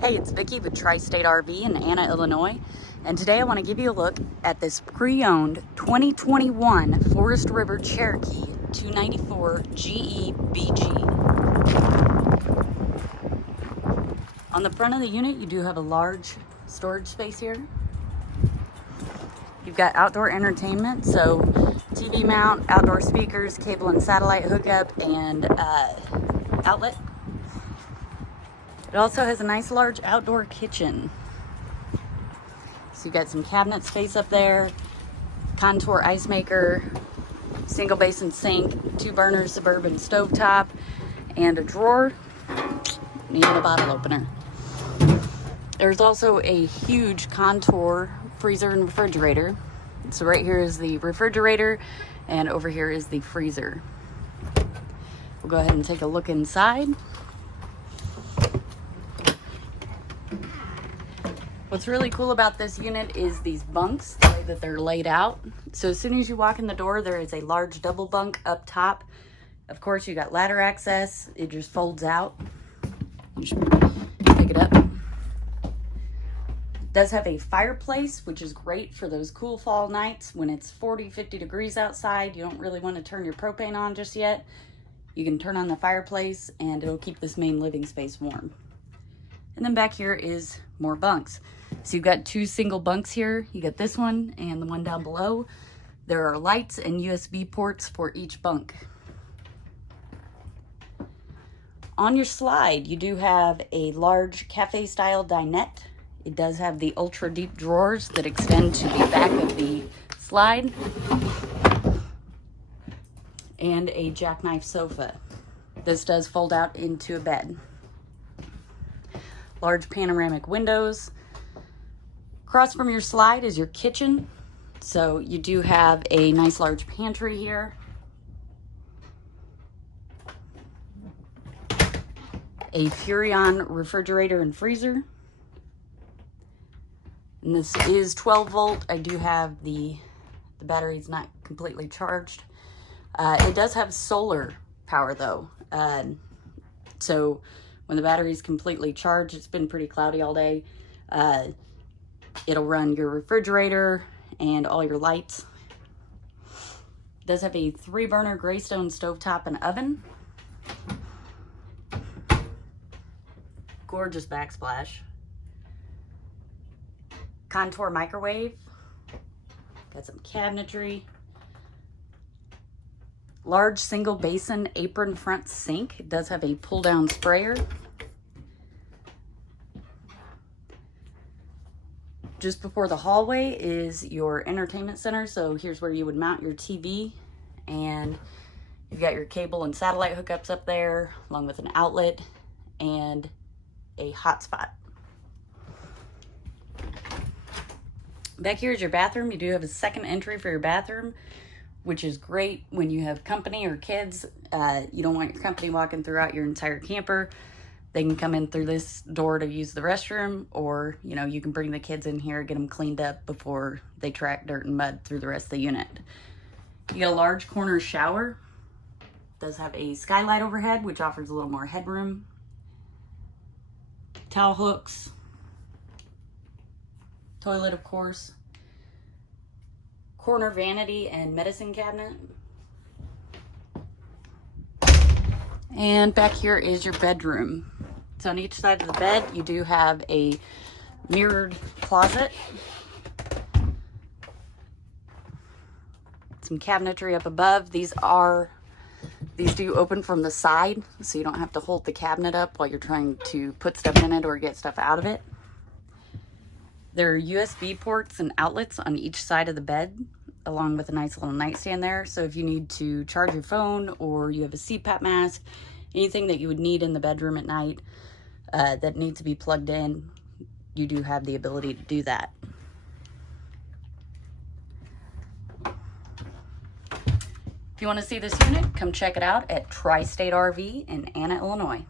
Hey, it's Vicki with Tri-State RV in Anna, Illinois, and today I want to give you a look at this pre-owned 2021 Forest River Cherokee 294 GE BG. On the front of the unit, you do have a large storage space here. You've got outdoor entertainment, so TV mount, outdoor speakers, cable and satellite hookup, and outlet. It also has a nice large outdoor kitchen. So you've got some cabinet space up there, contour ice maker, single basin sink, 2 burner suburban stovetop, and a drawer, and even a bottle opener. There's also a huge contour freezer and refrigerator. So right here is the refrigerator, and over here is the freezer. We'll go ahead and take a look inside. What's really cool about this unit is these bunks, the way that they're laid out. So as soon as you walk in the door, there is a large double bunk up top. Of course, you got ladder access. It just folds out. You just pick it up. It does have a fireplace, which is great for those cool fall nights when it's 40, 50 degrees outside. You don't really want to turn your propane on just yet. You can turn on the fireplace and it'll keep this main living space warm. And then back here is more bunks. So you've got 2 single bunks here. You got this one and the one down below. There are lights and USB ports for each bunk. On your slide, you do have a large cafe style dinette. It does have the ultra deep drawers that extend to the back of the slide. And a jackknife sofa. This does fold out into a bed. Large panoramic windows. Across from your slide is your kitchen. So you do have a nice large pantry here. A Furrion refrigerator and freezer. And this is 12 volt. I do have the battery's not completely charged. It does have solar power though. So when the battery's completely charged, it's been pretty cloudy all day, it'll run your refrigerator and all your lights. It does have a 3 burner Greystone stovetop and oven. Gorgeous backsplash. Contour microwave. Got some cabinetry. Large single basin apron front sink. It does have a pull down sprayer. Just before the hallway is your entertainment center. So here's where you would mount your TV, and you've got your cable and satellite hookups up there, along with an outlet and a hotspot. Back here is your bathroom. You do have a second entry for your bathroom, which is great when you have company or kids. You don't want your company walking throughout your entire camper. They can come in through this door to use the restroom, or you can bring the kids in here, get them cleaned up before they track dirt and mud through the rest of the unit. You got a large corner shower. It does have a skylight overhead, which offers a little more headroom. Towel hooks. Toilet, of course. Corner vanity and medicine cabinet. And back here is your bedroom. So on each side of the bed, you do have a mirrored closet. Some cabinetry up above. These do open from the side, so you don't have to hold the cabinet up while you're trying to put stuff in it or get stuff out of it. There are USB ports and outlets on each side of the bed, along with a nice little nightstand there. So if you need to charge your phone, or you have a CPAP mask, anything that you would need in the bedroom at night that needs to be plugged in, you do have the ability to do that. If you want to see this unit, come check it out at Tri-State RV in Anna, Illinois.